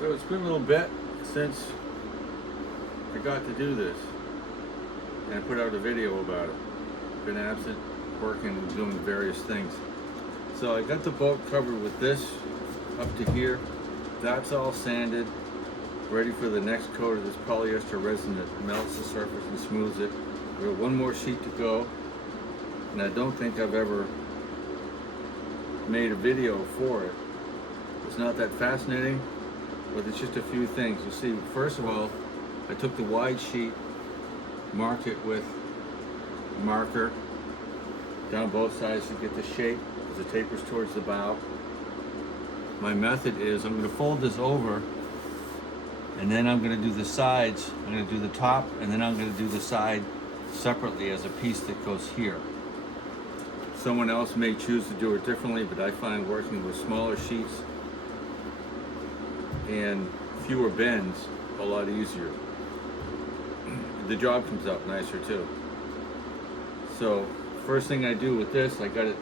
So it's been a little bit since I got to do this and I put out a video about it. Been absent, working and doing various things. So I got the boat covered with this up to here. That's all sanded, ready for the next coat of this polyester resin that melts the surface and smooths it. We have one more sheet to go, and I don't think I've ever made a video for it. It's not that fascinating, but it's just a few things. You see, first of all, I took the wide sheet, marked it with a marker down both sides to get the shape as it tapers towards the bow. My method is I'm going to fold this over, and then I'm going to do the sides. I'm going to do the top, and then I'm going to do the side separately as a piece that goes here. Someone else may choose to do it differently, but I find working with smaller sheets and fewer bends a lot easier. The job comes out nicer too. So first thing I do with this, I got it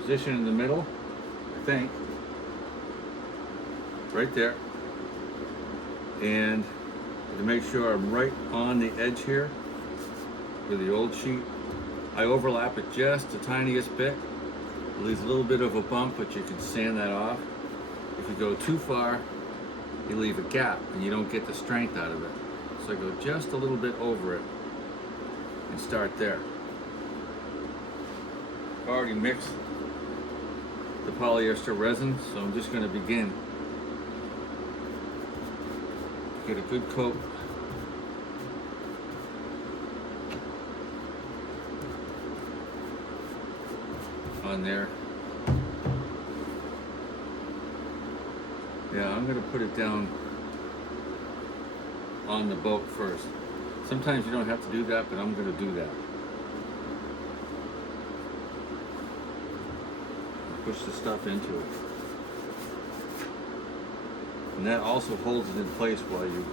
positioned in the middle, I think, right there. And to make sure I'm right on the edge here with the old sheet, I overlap it just the tiniest bit. It leaves a little bit of a bump, but you can sand that off. If you go too far, you leave a gap and you don't get the strength out of it. So I go just a little bit over it and start there. I've already mixed the polyester resin, so I'm just going to begin. Get a good coat. On there. Yeah, I'm going to put it down on the boat first. Sometimes you don't have to do that, but I'm going to do that. Push the stuff into it. And that also holds it in place while you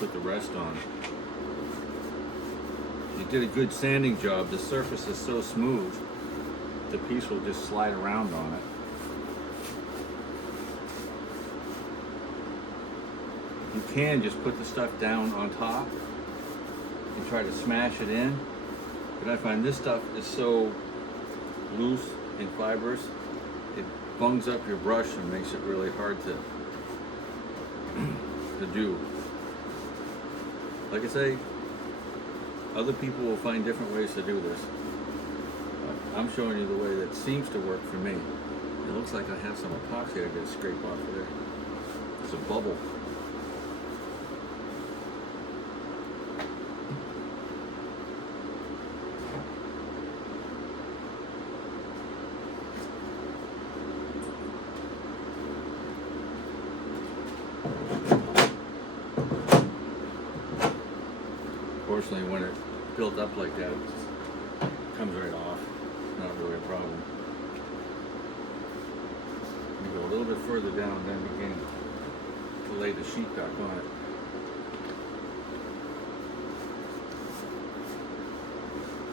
put the rest on. You did a good sanding job. The surface is so smooth, the piece will just slide around on it. You can just put the stuff down on top and try to smash it in, but I find this stuff is so loose and fibrous, it bungs up your brush and makes it really hard to do. Like I say, other people will find different ways to do this. I'm showing you the way that seems to work for me. It looks like I have some epoxy I gotta scrape off of there. It's a bubble. Fortunately, when it built up like that, it just comes right off. Not really a problem. You go a little bit further down, then begin to lay the sheet back on it.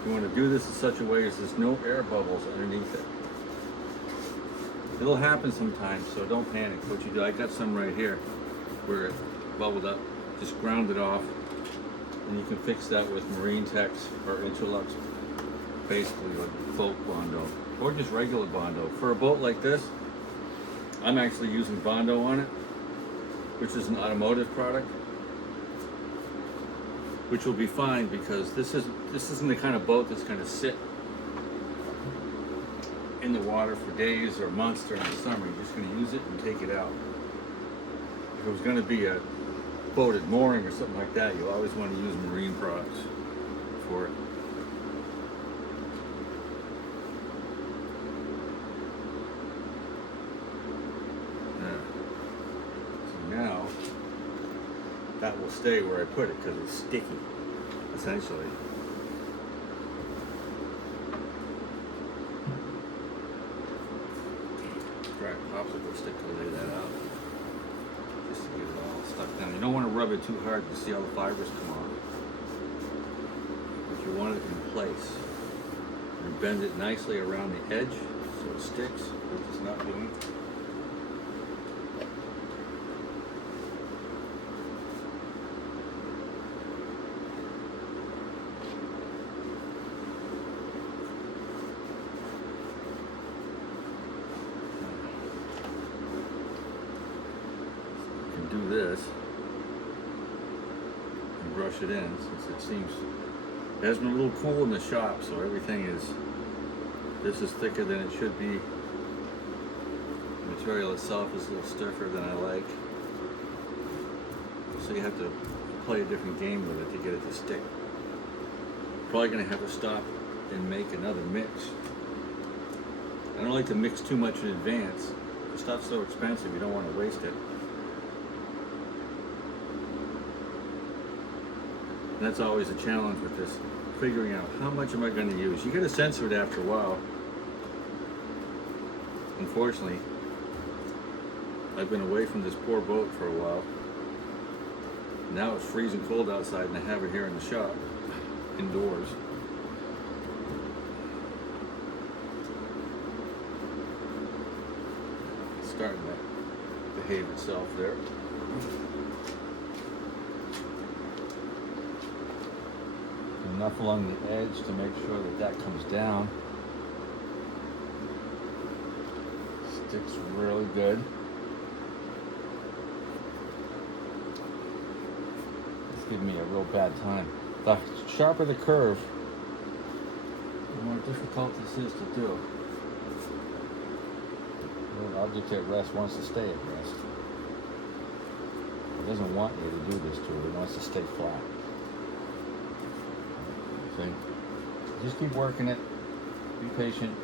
You want to do this in such a way as there's no air bubbles underneath it. It'll happen sometimes, so don't panic. What you do, I got some right here where it bubbled up. Just ground it off, and you can fix that with Marine Tex or Interlux, basically with boat Bondo, or just regular Bondo. For a boat like this, I'm actually using Bondo on it, which is an automotive product, which will be fine because this isn't the kind of boat that's going to sit in the water for days or months during the summer. You're just going to use it and take it out. If it was going to be a boat at mooring or something like that, you always want to use marine products for it. Now, that will stay where I put it because it's sticky, essentially. Try a popsicle stick to lay that out, just to get it all stuck down. You don't want to rub it too hard to see how the fibers come off, but you want it in place. And bend it nicely around the edge so it sticks, which is not doing. push it in, since it seems it has been a little cool in the shop, so everything is, this is thicker than it should be. The material itself is a little stiffer than I like. So you have to play a different game with it to get it to stick. Probably gonna have to stop and make another mix. I don't like to mix too much in advance. The stuff's so expensive, you don't want to waste it. And that's always a challenge with this, figuring out how much am I going to use. You get a sense of it after a while. Unfortunately, I've been away from this poor boat for a while. Now it's freezing cold outside and I have it here in the shop, indoors. It's starting to behave itself there. Enough along the edge to make sure that that comes down. Sticks really good. It's giving me a real bad time. The sharper the curve, the more difficult this is to do. The object at rest wants to stay at rest. It doesn't want you to do this to it. It wants to stay flat. See? Just keep working it. Be patient,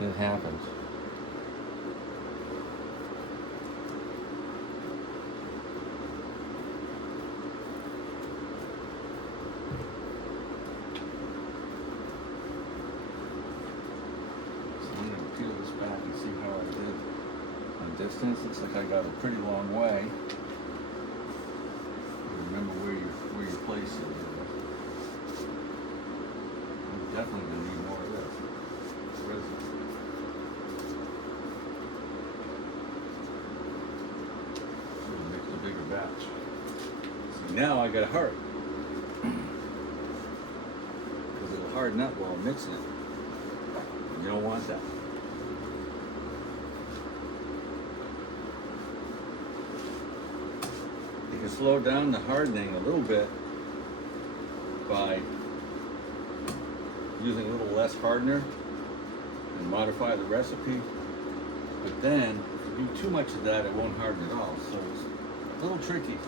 and it happens. And see how I did on distance. Looks like I got a pretty long way. Remember where your place is. I'm definitely going to need more of this resin. So mix a bigger batch. See, now I got to hurry because it'll harden up while I'm mixing it. You don't want that. You can slow down the hardening a little bit by using a little less hardener and modify the recipe. But then, if you do too much of that, it won't harden at all. So it's a little tricky.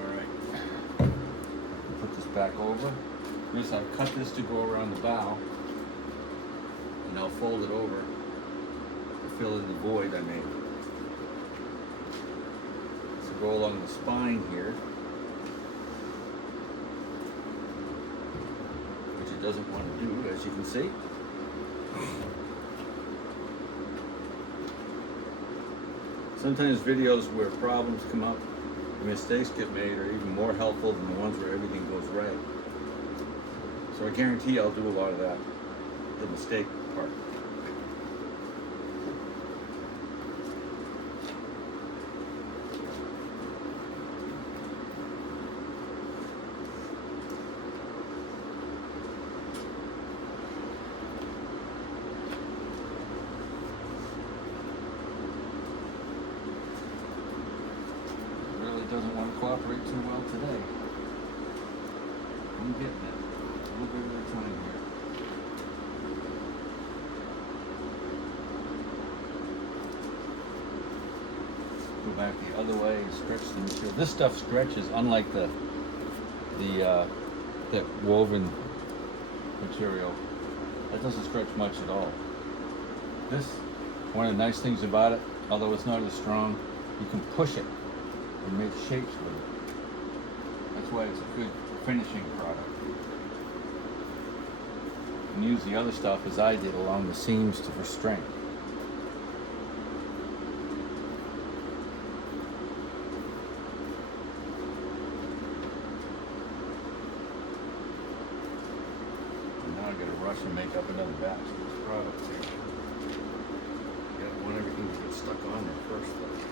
Alright. Put this back over. Notice I've cut this to go around the bow. And I'll fold it over to fill in the void I made. So go along the spine here, which it doesn't want to do, as you can see. Sometimes videos where problems come up and mistakes get made are even more helpful than the ones where everything goes right. So I guarantee I'll do a lot of that, the mistake part. Doesn't want to cooperate too well today. I'm getting it. A little bit of time here. Go back the other way and stretch the material. This stuff stretches, unlike the that woven material. That doesn't stretch much at all. This, one of the nice things about it, although it's not as strong, you can push it and make shapes with it. That's why it's a good finishing product. And use the other stuff as I did along the seams for strength. And now I gotta rush and make up another batch of this product here. You gotta want everything to get stuck on there first though.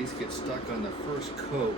least get stuck on the first coat